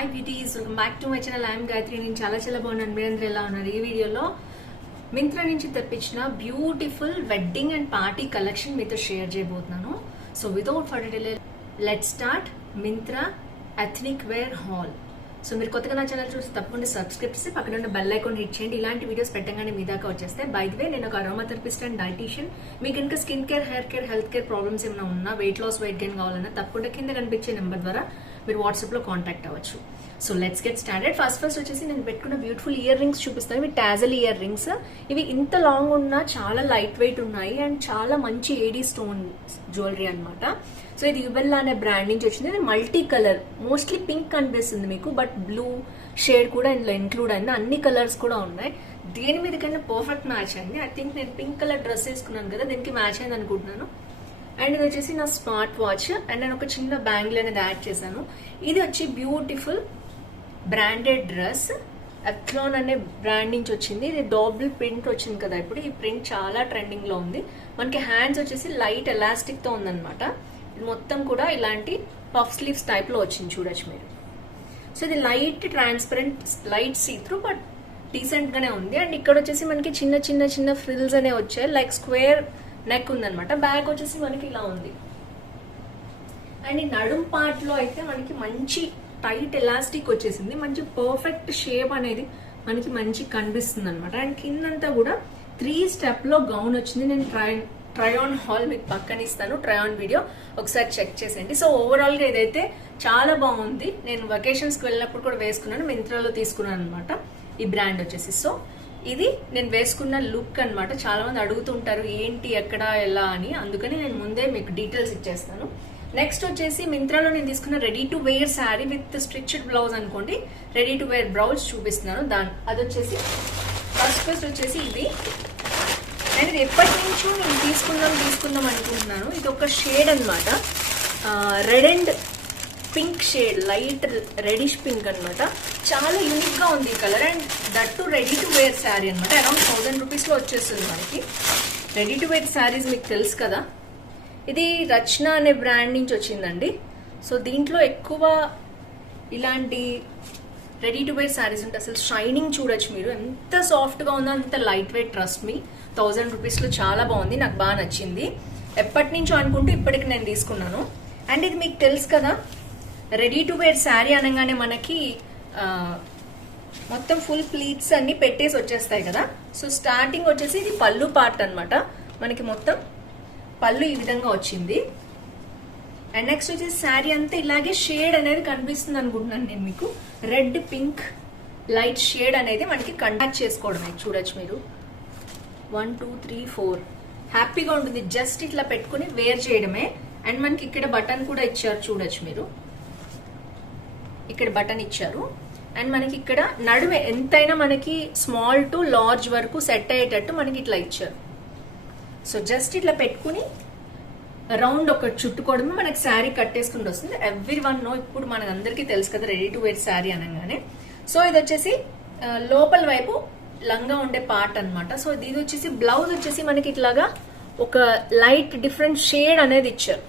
hi beauties welcome back to my channel I'm Gayatri నేను చాలా చాలా బాగున్నాను మీరందరూ ఎలా ఉన్నారు ఈ వీడియోలో మింత్రా నుంచి తెప్పించిన beautiful wedding and party collection మీతో షేర్ చేయబోతున్నాను so without for delay let start Myntra ethnic wear haul so మీరు కొత్తగా నా ఛానల్ చూసి తప్పకుండా సబ్స్క్రైబ్ చేసి పక్కన ఉన్న బెల్ ఐకాన్ హిట్ చేయండి ఇలాంటి వీడియోస్ పెట్టగానే మీ దాకా వచ్చేస్తే బై వే నేను ఒక అరోమా థెరపిస్ట్ అండ్ డైటీషియన్ మీకు ఇంకా skin care hair care health care problems ఏమైనా ఉన్నా వెయిట్ లాస్ వెయిట్ గెయిన్ కావాలన్నా తప్పకుండా కింద కనిపించే నెంబర్ ద్వారా మీరు వాట్సాప్లో కాంటాక్ట్ అవ్వచ్చు so let's get started first first వచ్చేసి నేను పెట్టుకున్న బ్యూటిఫుల్ ఇయర్ రింగ్స్ చూపిస్తాను ఇవి టాజల్ ఇయర్ రింగ్స్ ఇవి ఇంత లాంగ్ ఉన్నా చాలా లైట్ వెయిట్ ఉన్నాయి అండ్ చాలా మంచి ఏడీ స్టోన్ జ్యువెలరీ అనమాట సో ఇది యుబెల్లా అనే బ్రాండ్ నుంచి వచ్చింది ఇది మల్టీ కలర్ మోస్ట్లీ పింక్ కనిపిస్తుంది మీకు బట్ బ్లూ షేడ్ కూడా ఇందులో ఇంక్లూడ్ అయింది అన్ని కలర్స్ కూడా ఉన్నాయి దేని మీదకైనా పర్ఫెక్ట్ మ్యాచ్ అయింది ఐ థింక్ నేను పింక్ కలర్ డ్రెస్ వేసుకున్నాను కదా దీనికి మ్యాచ్ అయింది అనుకుంటున్నాను అండ్ ఇది వచ్చేసి నా స్మార్ట్ వాచ్ అండ్ నేను ఒక చిన్న బ్యాంగిల్ అనేది యాడ్ చేశాను ఇది వచ్చి బ్యూటిఫుల్ బ్రాండెడ్ డ్రెస్ అథ్లాన్ అనే బ్రాండ్ నుంచి వచ్చింది ఇది డబుల్ ప్రింట్ వచ్చింది కదా ఇప్పుడు ఈ ప్రింట్ చాలా ట్రెండింగ్లో ఉంది మనకి హ్యాండ్స్ వచ్చేసి లైట్ ఎలాస్టిక్తో ఉందనమాట మొత్తం కూడా ఇలాంటి పఫ్ స్లీవ్స్ టైప్లో వచ్చింది చూడొచ్చు మీరు సో ఇది light transparent light see through but డీసెంట్గానే ఉంది అండ్ ఇక్కడ వచ్చేసి మనకి చిన్న చిన్న చిన్న ఫ్రిల్స్ అనే వచ్చాయి లైక్ స్క్వేర్ నెక్ ఉందనమాట బ్యాక్ వచ్చేసి మనకి ఇలా ఉంది అండ్ ఈ నడుం పార్ట్లో అయితే మనకి మంచి టైట్ ఎలాస్టిక్ వచ్చేసింది మంచి పర్ఫెక్ట్ షేప్ అనేది మనకి మంచి కనిపిస్తుంది అనమాట అండ్ కిందంతా కూడా త్రీ స్టెప్లో గౌన్ వచ్చింది నేను ట్రై ట్రయాన్ హాల్ మీకు పక్కన ఇస్తాను ట్రయాన్ వీడియో ఒకసారి చెక్ చేసేయండి సో ఓవరాల్గా ఇదైతే చాలా బాగుంది నేను వెకేషన్స్కి వెళ్ళినప్పుడు కూడా వేసుకున్నాను మింత్రాలో తీసుకున్నాను అనమాట ఈ బ్రాండ్ వచ్చేసి సో ఇది నేను వేసుకున్న లుక్ అనమాట చాలామంది అడుగుతుంటారు ఏంటి ఎక్కడ ఎలా అని అందుకని నేను ముందే మీకు డీటెయిల్స్ ఇచ్చేస్తాను నెక్స్ట్ వచ్చేసి మింత్రాలో నేను తీసుకున్న ready to wear sari with stitched blouse అనుకోండి రెడీ టు వేర్ బ్లౌజ్ చూపిస్తున్నాను దాని అది వచ్చేసి ఫస్ట్ ఫస్ట్ వచ్చేసి ఇది నేను ఎప్పటి నుంచో నేను తీసుకుందాం తీసుకుందాం అనుకుంటున్నాను ఇది ఒక షేడ్ అనమాట red and pink shade light reddish pink అనమాట చాలా యూనిక్గా ఉంది ఈ colour and that to ready to wear sari అనమాట అరౌండ్ రూపీస్ రూపీస్లో వచ్చేస్తుంది మనకి రెడీ టు వేర్ శారీస్ మీకు తెలుసు కదా ఇది రచన అనే బ్రాండ్ నుంచి వచ్చిందండి సో దీంట్లో ఎక్కువ ఇలాంటి రెడీ టు వేర్ శారీస్ ఉంటే అసలు షైనింగ్ చూడొచ్చు మీరు ఎంత సాఫ్ట్గా ఉందో అంత light weight trust me thousand రూపీస్లో చాలా బాగుంది నాకు బాగా నచ్చింది ఎప్పటి నుంచో అనుకుంటూ ఇప్పటికి నేను తీసుకున్నాను అండ్ ఇది మీకు తెలుసు కదా రెడీ టు వేర్ శారీ అనగానే మనకి మొత్తం ఫుల్ ప్లీట్స్ అన్ని పెట్టేసి వచ్చేస్తాయి కదా సో స్టార్టింగ్ వచ్చేసి ఇది పళ్ళు పార్ట్ అనమాట మనకి మొత్తం పళ్ళు ఈ విధంగా వచ్చింది అండ్ నెక్స్ట్ వచ్చేసి శారీ అంతా ఇలాగే షేడ్ అనేది కనిపిస్తుంది అనుకుంటున్నాను నేను మీకు రెడ్ పింక్ లైట్ షేడ్ అనేది మనకి కండక్ట్ చేసుకోవడమే చూడొచ్చు మీరు వన్ టూ త్రీ ఫోర్ హ్యాపీగా ఉంటుంది జస్ట్ ఇట్లా పెట్టుకుని వేర్ చేయడమే అండ్ మనకి ఇక్కడ బటన్ కూడా ఇచ్చారు చూడొచ్చు మీరు ఇక్కడ బటన్ ఇచ్చారు అండ్ మనకి ఇక్కడ నడుమ ఎంతైనా మనకి స్మాల్ టు లార్జ్ వరకు సెట్ అయ్యేటట్టు మనకి ఇట్లా ఇచ్చారు సో జస్ట్ ఇట్లా పెట్టుకుని రౌండ్ ఒకటి చుట్టుకోవడమే మనకి శారీ కట్టేసుకుంటూ వస్తుంది ఎవ్రీ వన్ నో ఇప్పుడు అందరికీ తెలుసు కదా రెడీ టు వేర్ శారీ అనగానే సో ఇది వచ్చేసి లోపల వైపు లంగా ఉండే పార్ట్ అనమాట సో ఇది వచ్చేసి బ్లౌజ్ వచ్చేసి మనకి ఇట్లాగా ఒక లైట్ డిఫరెంట్ షేడ్ అనేది ఇచ్చారు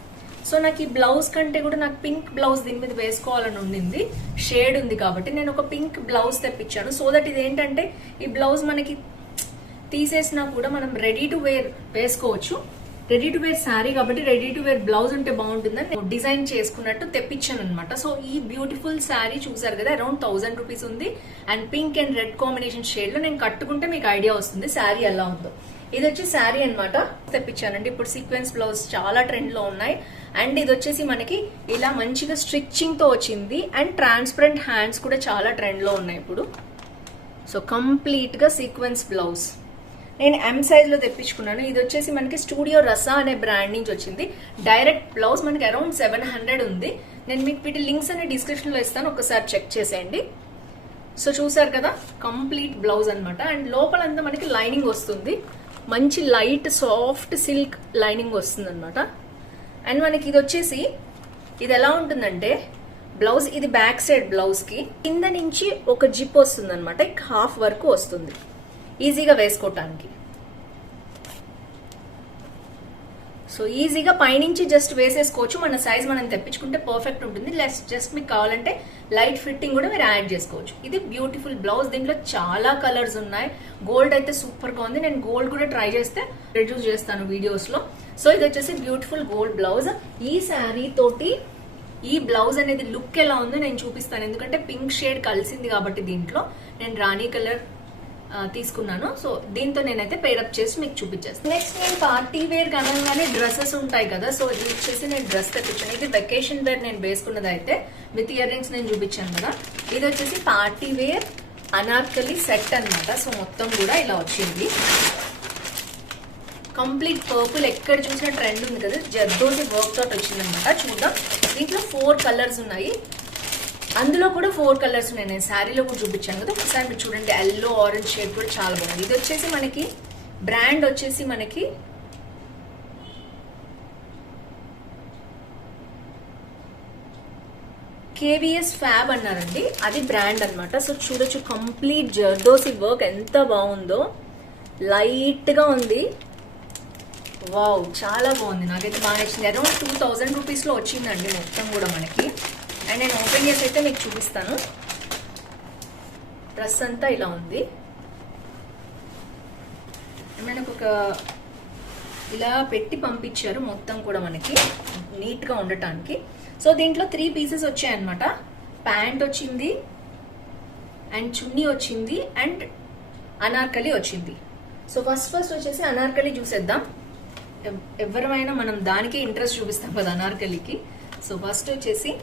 సో నాకు ఈ బ్లౌజ్ కంటే కూడా నాకు పింక్ బ్లౌజ్ దీని మీద వేసుకోవాలని ఉండింది షేడ్ ఉంది కాబట్టి నేను ఒక పింక్ బ్లౌజ్ తెప్పించాను సో దట్ ఇది ఏంటంటే ఈ బ్లౌజ్ మనకి తీసేసినా కూడా మనం రెడీ టు వేర్ వేసుకోవచ్చు రెడీ టు వేర్ శారీ కాబట్టి రెడీ టు వేర్ బ్లౌజ్ ఉంటే బాగుంటుందని డిజైన్ చేసుకున్నట్టు తెప్పించాను అనమాట సో ఈ బ్యూటిఫుల్ శారీ చూసారు కదా అరౌండ్ థౌసండ్ రూపీస్ ఉంది and pink and red combination షేడ్లో నేను కట్టుకుంటే మీకు ఐడియా వస్తుంది శారీ ఎలా ఉందో ఇది వచ్చి శారీ అనమాట తెప్పించానండి ఇప్పుడు సీక్వెన్స్ బ్లౌజ్ చాలా ట్రెండ్లో ఉన్నాయి అండ్ ఇది వచ్చేసి మనకి ఇలా మంచిగా తో వచ్చింది అండ్ ట్రాన్స్పరెంట్ హ్యాండ్స్ కూడా చాలా ట్రెండ్లో ఉన్నాయి ఇప్పుడు సో కంప్లీట్గా సీక్వెన్స్ బ్లౌజ్ నేను ఎం సైజ్లో తెప్పించుకున్నాను ఇది వచ్చేసి మనకి స్టూడియో రసా అనే బ్రాండ్ నుంచి వచ్చింది డైరెక్ట్ బ్లౌజ్ మనకి అరౌండ్ సెవెన్ హండ్రెడ్ ఉంది నేను మీకు వీటి లింక్స్ అనే డిస్క్రిప్షన్లో ఇస్తాను ఒకసారి చెక్ చేసేయండి సో చూసారు కదా కంప్లీట్ బ్లౌజ్ అనమాట అండ్ లోపలంతా మనకి లైనింగ్ వస్తుంది మంచి లైట్ సాఫ్ట్ సిల్క్ లైనింగ్ వస్తుంది అనమాట అండ్ మనకి ఇది వచ్చేసి ఇది ఎలా ఉంటుందంటే బ్లౌజ్ ఇది బ్యాక్ సైడ్ బ్లౌజ్కి కింద నుంచి ఒక జిప్ వస్తుంది అనమాట హాఫ్ వరకు వస్తుంది ఈజీగా వేసుకోవటానికి సో ఈజీగా పైనుంచి జస్ట్ వేసేసుకోవచ్చు మన సైజ్ మనం తెప్పించుకుంటే పర్ఫెక్ట్ ఉంటుంది లెస్ జస్ట్ మీకు కావాలంటే లైట్ ఫిట్టింగ్ కూడా మీరు యాడ్ చేసుకోవచ్చు ఇది బ్యూటిఫుల్ బ్లౌజ్ దీంట్లో చాలా కలర్స్ ఉన్నాయి గోల్డ్ అయితే సూపర్గా ఉంది నేను గోల్డ్ కూడా ట్రై చేస్తే రిడ్యూస్ చేస్తాను వీడియోస్లో సో ఇది వచ్చేసి బ్యూటిఫుల్ గోల్డ్ బ్లౌజ్ ఈ శారీ తోటి ఈ బ్లౌజ్ అనేది లుక్ ఎలా ఉందో నేను చూపిస్తాను ఎందుకంటే పింక్ షేడ్ కలిసింది కాబట్టి దీంట్లో నేను రాణి కలర్ తీసుకున్నాను సో దీంతో నేనైతే పేరప్ చేసి మీకు చూపించేస్తాను నెక్స్ట్ నేను పార్టీ వేర్ కనగానే డ్రెస్సెస్ ఉంటాయి కదా సో ఇది వచ్చేసి నేను డ్రెస్ తెప్పించాను ఇది వెకేషన్ వేర్ నేను వేసుకున్నది అయితే విత్ ఇయర్ రింగ్స్ నేను చూపించాను కదా ఇది వచ్చేసి పార్టీ వేర్ అనార్కలి సెట్ అనమాట సో మొత్తం కూడా ఇలా వచ్చింది కంప్లీట్ పర్పుల్ ఎక్కడ చూసిన ట్రెండ్ ఉంది కదా జర్దోసి వర్క్ తోటి వచ్చింది అనమాట చూద్దాం దీంట్లో ఫోర్ కలర్స్ ఉన్నాయి అందులో కూడా ఫోర్ కలర్స్ ఉన్నాయి నేను శారీలో కూడా చూపించాను కదా ఒకసారి మీరు చూడండి ఎల్లో ఆరెంజ్ షేడ్ కూడా చాలా బాగుంది ఇది వచ్చేసి మనకి బ్రాండ్ వచ్చేసి మనకి కేవీఎస్ ఫ్యాబ్ అన్నారండి అది బ్రాండ్ అనమాట సో చూడొచ్చు కంప్లీట్ జర్దోసి వర్క్ ఎంత బాగుందో లైట్గా ఉంది వావ్ చాలా బాగుంది నాకైతే బాగా నచ్చింది అరౌండ్ టూ థౌజండ్ రూపీస్లో వచ్చిందండి మొత్తం కూడా మనకి అండ్ నేను ఓపెన్ చేసి అయితే మీకు చూపిస్తాను డ్రెస్ అంతా ఇలా ఉంది మనకు ఒక ఇలా పెట్టి పంపించారు మొత్తం కూడా మనకి నీట్గా ఉండటానికి సో దీంట్లో త్రీ పీసెస్ వచ్చాయన్నమాట ప్యాంట్ వచ్చింది అండ్ చున్నీ వచ్చింది అండ్ అనార్కలి వచ్చింది సో ఫస్ట్ ఫస్ట్ వచ్చేసి అనార్కలి చూసేద్దాం ఎవరమైనా మనం దానికే ఇంట్రెస్ట్ చూపిస్తాం కదా అనార్కలికి సో ఫస్ట్ వచ్చేసి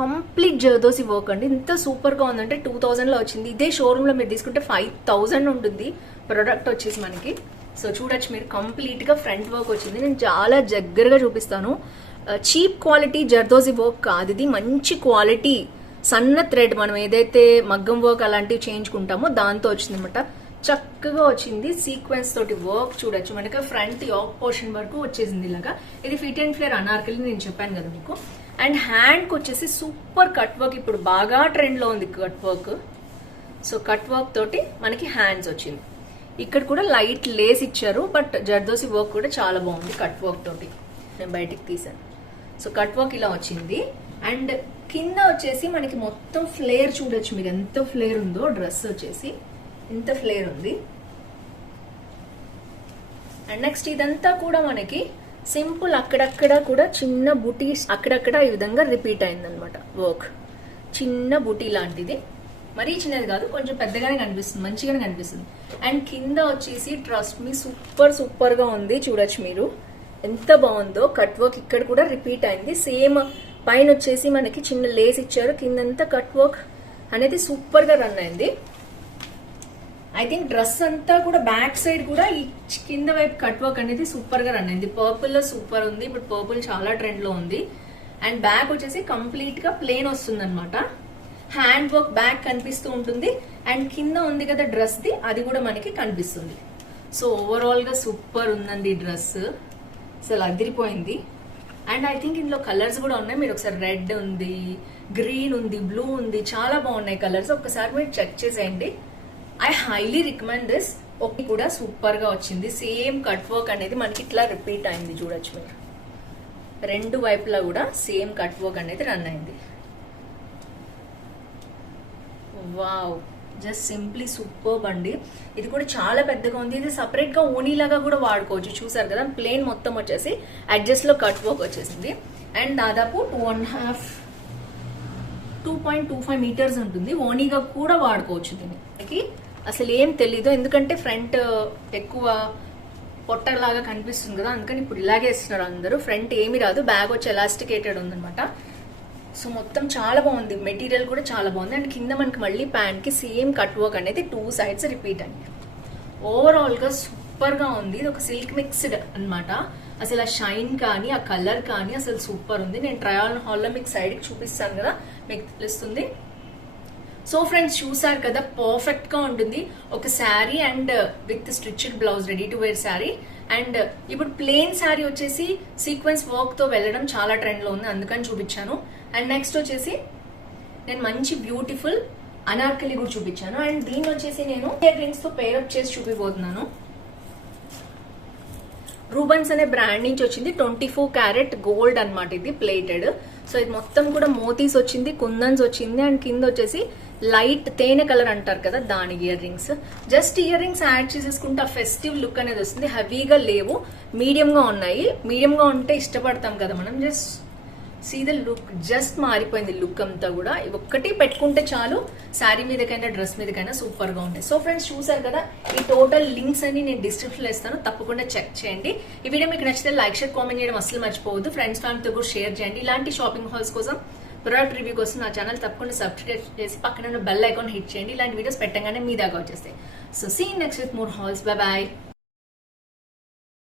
కంప్లీట్ జర్దోసి వర్క్ అండి ఇంత సూపర్గా ఉందంటే టూ థౌజండ్లో వచ్చింది ఇదే షోరూంలో మీరు తీసుకుంటే ఫైవ్ థౌజండ్ ఉంటుంది ప్రోడక్ట్ వచ్చేసి మనకి సో చూడొచ్చు మీరు కంప్లీట్గా ఫ్రంట్ వర్క్ వచ్చింది నేను చాలా దగ్గరగా చూపిస్తాను cheap uh, quality zardozi work కాదు ఇది మంచి క్వాలిటీ సన్న థ్రెడ్ మనం ఏదైతే మగ్గం వర్క్ అలాంటివి చేయించుకుంటామో దాంతో వచ్చింది అనమాట చక్కగా వచ్చింది సీక్వెన్స్ తోటి వర్క్ చూడొచ్చు మనకి ఫ్రంట్ యాక్ పోర్షన్ వరకు వచ్చేసింది ఇలాగా ఇది ఫిట్ అండ్ ఫ్లేర్ అనార్కలి నేను చెప్పాను కదా మీకు అండ్ హ్యాండ్కి వచ్చేసి సూపర్ కట్ వర్క్ ఇప్పుడు బాగా ట్రెండ్లో ఉంది cut work so cut work తోటి మనకి హ్యాండ్స్ వచ్చింది ఇక్కడ కూడా లైట్ లేస్ ఇచ్చారు బట్ జర్దోసి వర్క్ కూడా చాలా బాగుంది కట్ వర్క్ తోటి నేను బయటికి తీసాను సో కట్ వర్క్ ఇలా వచ్చింది అండ్ కింద వచ్చేసి మనకి మొత్తం ఫ్లేర్ చూడొచ్చు మీరు ఎంత ఫ్లేర్ ఉందో డ్రెస్ వచ్చేసి ఇంత ఫ్లేర్ ఉంది అండ్ నెక్స్ట్ ఇదంతా కూడా మనకి సింపుల్ అక్కడక్కడ కూడా చిన్న బుటీస్ అక్కడక్కడ ఈ విధంగా రిపీట్ అయిందనమాట వర్క్ చిన్న బుటీ లాంటిది మరీ చిన్నది కాదు కొంచెం పెద్దగానే కనిపిస్తుంది మంచిగానే కనిపిస్తుంది అండ్ కింద వచ్చేసి ట్రస్ట్ మీ సూపర్ సూపర్గా ఉంది చూడొచ్చు మీరు ఎంత బాగుందో కట్ వర్క్ ఇక్కడ కూడా రిపీట్ అయింది సేమ్ పైన వచ్చేసి మనకి చిన్న లేస్ ఇచ్చారు కిందంతా కట్ వర్క్ అనేది సూపర్గా రన్ అయింది ఐ థింక్ డ్రెస్ అంతా కూడా బ్యాక్ సైడ్ కూడా ఈ కింద వైపు కట్ వర్క్ అనేది సూపర్గా రన్ అయింది లో సూపర్ ఉంది ఇప్పుడు పర్పుల్ చాలా ట్రెండ్లో ఉంది అండ్ బ్యాక్ వచ్చేసి కంప్లీట్గా ప్లేన్ వస్తుంది అనమాట హ్యాండ్ వర్క్ బ్యాక్ కనిపిస్తూ ఉంటుంది అండ్ కింద ఉంది కదా డ్రెస్ది అది కూడా మనకి కనిపిస్తుంది సో ఓవరాల్గా సూపర్ ఉందండి డ్రెస్ అసలు అదిరిపోయింది అండ్ ఐ థింక్ ఇందులో కలర్స్ కూడా ఉన్నాయి మీరు ఒకసారి రెడ్ ఉంది గ్రీన్ ఉంది బ్లూ ఉంది చాలా బాగున్నాయి కలర్స్ ఒకసారి మీరు చెక్ చేసేయండి ఐ హైలీ రికమెండ్ దిస్ ఒకటి కూడా సూపర్గా వచ్చింది సేమ్ కట్ వర్క్ అనేది మనకి ఇట్లా రిపీట్ అయింది చూడొచ్చు మీరు రెండు వైపులా కూడా సేమ్ కట్ వర్క్ అనేది రన్ అయింది వావ్ జస్ట్ సింప్లీ సూపర్ అండి ఇది కూడా చాలా పెద్దగా ఉంది ఇది సపరేట్గా ఓనీలాగా కూడా వాడుకోవచ్చు చూసారు కదా ప్లేన్ మొత్తం వచ్చేసి అడ్జస్ట్లో కట్ వర్క్ వచ్చేసింది అండ్ దాదాపు two and half two point two five metres ఉంటుంది ఓనీగా కూడా వాడుకోవచ్చు దీనికి అసలు ఏం తెలీదు ఎందుకంటే ఫ్రంట్ ఎక్కువ పొట్టలాగా కనిపిస్తుంది కదా అందుకని ఇప్పుడు ఇలాగే ఇస్తున్నారు అందరూ ఫ్రంట్ ఏమీ రాదు బ్యాగ్ వచ్చి ఎలాస్టికేటెడ్ ఉందనమాట సో మొత్తం చాలా బాగుంది మెటీరియల్ కూడా చాలా బాగుంది అండ్ కింద మనకి మళ్ళీ ప్యాంట్కి సేమ్ కట్ వర్క్ అనేది టూ సైడ్స్ రిపీట్ అండి ఓవరాల్గా సూపర్గా ఉంది ఇది ఒక సిల్క్ మిక్స్డ్ అనమాట అసలు ఆ షైన్ కానీ ఆ కలర్ కానీ అసలు సూపర్ ఉంది నేను ట్రయల్ హాల్లో మీకు సైడ్కి చూపిస్తాను కదా మీకు తెలుస్తుంది సో ఫ్రెండ్స్ చూసారు కదా పర్ఫెక్ట్గా ఉంటుంది ఒక sari and with stitched blouse ready to wear sari and ఇప్పుడు ప్లెయిన్ శారీ వచ్చేసి సీక్వెన్స్ తో వెళ్ళడం చాలా ట్రెండ్లో ఉంది అందుకని చూపించాను అండ్ నెక్స్ట్ వచ్చేసి నేను మంచి బ్యూటిఫుల్ అనార్కలి కూడా చూపించాను అండ్ దీన్ని వచ్చేసి నేను ఇయర్ రింగ్స్తో పేరప్ చేసి చూపిపోతున్నాను రూబన్స్ అనే బ్రాండ్ నుంచి వచ్చింది ట్వంటీ ఫోర్ క్యారెట్ గోల్డ్ అనమాట ఇది ప్లేటెడ్ సో ఇది మొత్తం కూడా మోతీస్ వచ్చింది కుందన్స్ వచ్చింది అండ్ కింద వచ్చేసి లైట్ తేనె కలర్ అంటారు కదా దాని earrings just earrings add చేసేసుకుంటే ఆ ఫెస్టివ్ లుక్ అనేది వస్తుంది హెవీగా లేవు మీడియంగా ఉన్నాయి మీడియంగా ఉంటే ఇష్టపడతాం కదా మనం just see the look just మారిపోయింది లుక్ అంతా కూడా ఒక్కటి పెట్టుకుంటే చాలు శారీ మీదకైనా డ్రెస్ మీదకైనా సూపర్గా ఉంటాయి సో ఫ్రెండ్స్ చూసారు కదా ఈ టోటల్ లింక్స్ అన్ని నేను డిస్క్రిప్షన్లో ఇస్తాను తప్పకుండా చెక్ చేయండి ఈ వీడియో మీకు నచ్చితే లైక్ షేర్ కామెంట్ చేయడం అసలు మర్చిపోవద్దు ఫ్రెండ్స్ ఫ్యామిలీతో కూడా షేర్ చేయండి ఇలాంటి షాపింగ్ హాల్స్ కోసం ప్రొడక్ట్ రివ్యూ కోసం నా ఛానల్ తప్పకుండా సబ్స్క్రైబ్ చేసి పక్కన బెల్ ఐకాన్ హిట్ చేయండి ఇలాంటి వీడియోస్ పెట్టగానే మీ దాకా వచ్చేస్తాయి so see next with more hauls bye bye